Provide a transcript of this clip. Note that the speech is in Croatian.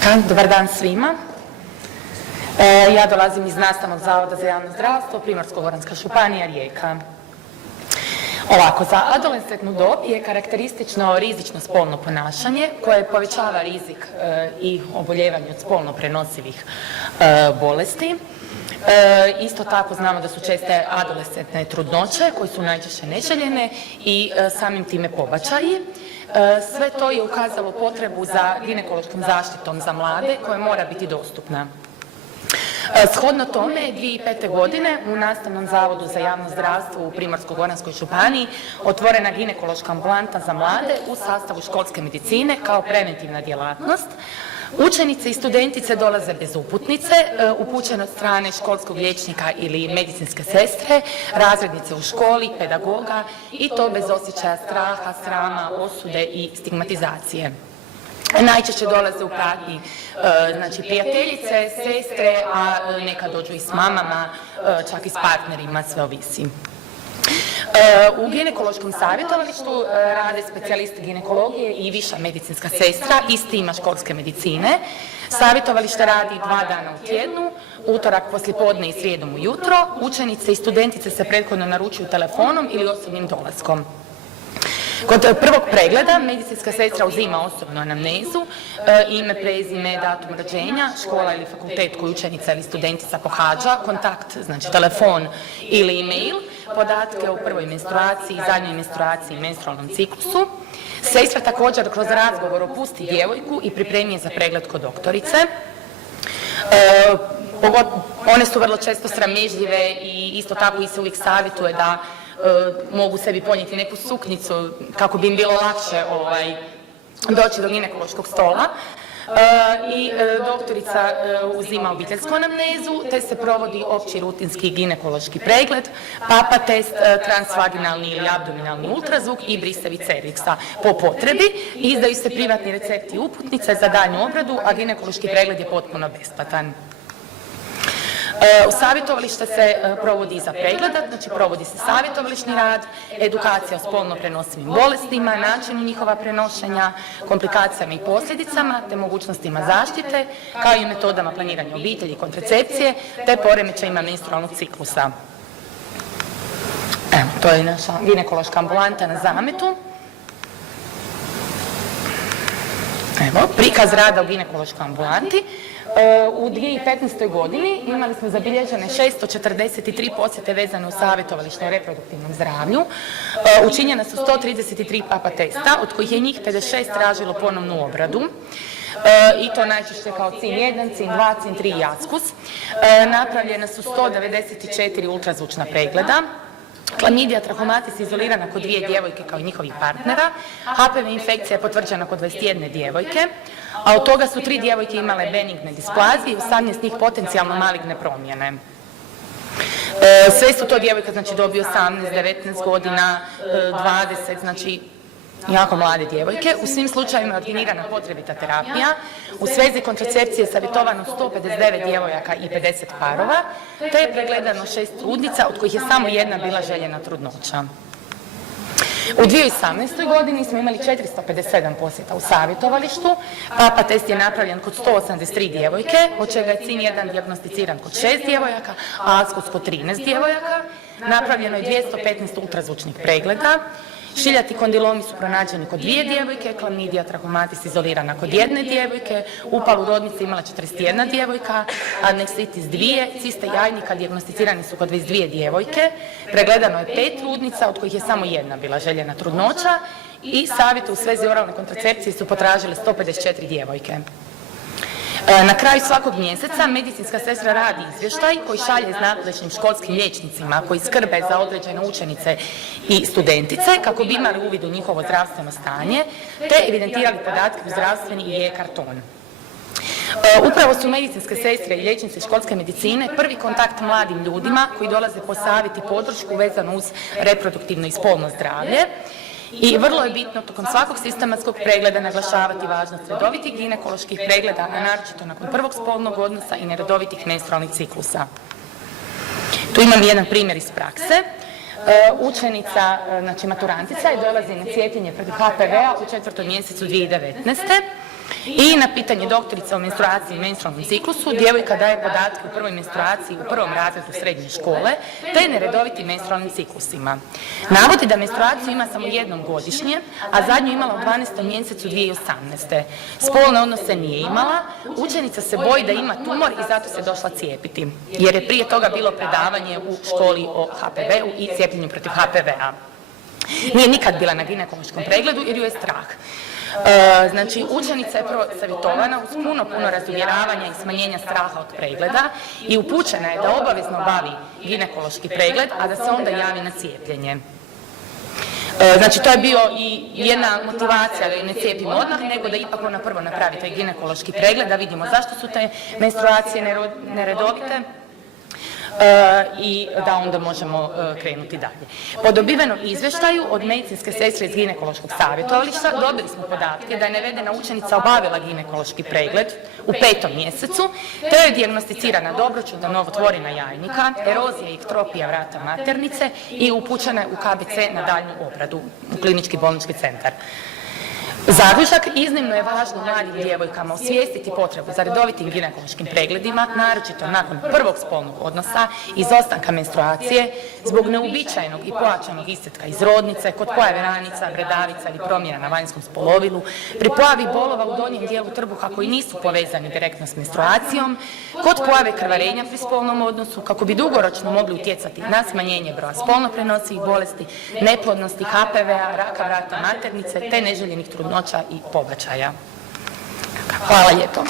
Dobar dan svima. Ja dolazim iz Nastavnog zavoda za javno zdravstvo, Primorsko-goranska županija, Rijeka. Ovako, za adolescentnu dob je karakteristično rizično spolno ponašanje koje povećava rizik i oboljevanje od spolno prenosivih bolesti. Isto tako znamo da su česte adolescentne trudnoće koje su najčešće neželjene i samim time pobačaji. Sve to je ukazalo potrebu za ginekološkom zaštitom za mlade koja mora biti dostupna. Shodno tome, 2005. godine u Nastavnom zavodu za javno zdravstvo u Primorsko-goranskoj županiji otvorena ginekološka ambulanta za mlade u sastavu školske medicine kao preventivna djelatnost. Učenice i studentice dolaze bez uputnice, upućene od strane školskog liječnika ili medicinske sestre, razrednice u školi, pedagoga i to bez osjećaja straha, srama, osude i stigmatizacije. Najčešće dolaze u pratnji prijateljice, sestre, a nekad dođu i s mamama, čak i s partnerima, sve ovisi. U ginekološkom savjetovalištu rade specijalisti ginekologije i viša medicinska sestra iz tima školske medicine. Savjetovalište radi 2 dana u tjednu, utorak poslijepodne i srijedom ujutro. Učenice i studentice se prethodno naručuju telefonom ili osobnim dolaskom. Kod prvog pregleda medicinska sestra uzima osobnu anamnezu, ime, prezime, datum rođenja, škola ili fakultet koju učenica ili studentica pohađa, kontakt, znači telefon ili e-mail, podatke o prvoj menstruaciji, zadnjoj menstruaciji i menstrualnom ciklusu. Sestra također kroz razgovor opusti djevojku i pripremi je za pregled kod doktorice. One su vrlo često sramežljive i isto tako i se uvijek savjetuje da mogu sebi ponijeti neku suknjicu kako bi im bilo lakše doći do ginekološkog stola. I doktorica uzima obiteljsku anamnezu, te se provodi opći rutinski ginekološki pregled, papa test, transvaginalni ili abdominalni ultrazvuk i brisevi cerviksa po potrebi. Izdaju se privatni recepti i uputnice za daljnju obradu, a ginekološki pregled je potpuno besplatan. U savjetovalište se provodi iza pregleda, znači provodi se savjetovališni rad, edukacija o spolno prenosivim bolestima, načinu njihova prenošenja, komplikacijama i posljedicama, te mogućnostima zaštite, kao i metodama planiranja obitelji i kontracepcije, te poremećajima menstrualnog ciklusa. Evo, to je naša ginekološka ambulanta na Zametu. Evo, prikaz rada u ginekološkoj ambulanti. U 2015. godini imali smo zabilježene 643 posjete vezane u savjetovalište o reproduktivnom zdravlju. Učinjena su 133 papa testa, od kojih je njih 56 tražilo ponovnu obradu. I to najčešće kao CIN 1, CIN 2, CIN 3 i askus. Napravljena su 194 ultrazvučna pregleda. Klamidija trachomatis izolirana kod 2 djevojke kao i njihovih partnera. HPV infekcija je potvrđena kod 21 djevojke, a od toga su 3 djevojke imale benigne displazije i 18 njih potencijalno maligne promjene. Sve su to djevojke, znači dobi 18, 19 godina, 20, znači jako mlade djevojke. U svim slučajevima je ordinirana potrebita terapija. U svezi kontracepcije je savjetovano 159 djevojaka i 50 parova, te je pregledano 6 trudnica, od kojih je samo 1 bila željena trudnoća. U 2018. godini smo imali 457 posjeta u savjetovalištu. Papa test je napravljen kod 183 djevojke, od čega je CIN 1 dijagnosticiran kod 6 djevojaka, a askus kod 13 djevojaka. Napravljeno je 215 ultrazvučnih pregleda. Šiljati kondilomi su pronađeni kod 2 djevojke, klamidija trachomatis izolirana kod 1 djevojke, upal u rodnici imala 41 djevojka, adneksitis 2, ciste jajnika dijagnosticirani su kod 22 djevojke, pregledano je 5 trudnica, od kojih je samo 1 bila željena trudnoća i savjete u svezi oralne kontracepcije su potražile 154 djevojke. Na kraju svakog mjeseca medicinska sestra radi izvještaj koji šalje nadležnim školskim liječnicima koji skrbe za određene učenice i studentice kako bi imali uvid u njihovo zdravstveno stanje te evidentirali podatke u zdravstveni i e-karton. Upravo su medicinske sestre i liječnice školske medicine prvi kontakt mladim ljudima koji dolaze po savjet i podršku vezano uz reproduktivno i spolno zdravlje. I vrlo je bitno tokom svakog sistematskog pregleda naglašavati važnost redovitih ginekoloških pregleda, a naročito nakon prvog spolnog odnosa i neredovitih menstrualnih ciklusa. Tu imam jedan primjer iz prakse. Učenica, znači maturantica, je dolazi na cijepljenje protiv HPV-a u 4. mjesecu 2019. I na pitanje doktorice o menstruaciji i menstrualnom ciklusu, djevojka daje podatke u prvoj menstruaciji u prvom razredu srednje škole, te neredovitim menstrualnim ciklusima. Navodi da menstruaciju ima samo jednom godišnje, a zadnju imala u 12. mjesecu 2018. Spolne odnose nije imala, učenica se boji da ima tumor i zato se došla cijepiti, jer je prije toga bilo predavanje u školi o HPV-u i cijepljenju protiv HPV-a. Nije nikad bila na ginekološkom pregledu jer ju je strah. Znači, učenica je prvo savjetovana uz puno razuvjeravanja i smanjenja straha od pregleda i upućena je da obavezno obavi ginekološki pregled, a da se onda javi na cijepljenje. Znači, to je bio i jedna motivacija da ju ne cijepimo odmah, nego da ipak ona prvo napravi taj ginekološki pregled, da vidimo zašto su te menstruacije neredovite, i da onda možemo krenuti dalje. Po dobivenom izvještaju od medicinske sestre iz ginekološkog savjetovališta dobili smo podatke da je navedena učenica obavila ginekološki pregled u 5. mjesecu, te je dijagnosticirana dobroćudna novotvorina jajnika, erozija i ektropija vrata maternice i upućena je u KBC na daljnju obradu, u klinički bolnički centar. Zaključak: iznimno je važno mladim djevojkama osvijestiti potrebu za redovitim ginekološkim pregledima, naročito nakon prvog spolnog odnosa, izostanka menstruacije, zbog neuobičajenog i pojačanog iscetka iz rodnice, kod pojave ranica, bredavica ili promjena na vanjskom spolovilu, pri pojavi bolova u donjem dijelu trbuha koji nisu povezani direktno s menstruacijom, kod pojave krvarenja pri spolnom odnosu, kako bi dugoročno mogli utjecati na smanjenje broja spolno prenosivih bolesti, neplodnosti, HPV-a, raka vrata maternice te neželjenih trudnoća i pobačaja. Hvala lijepo.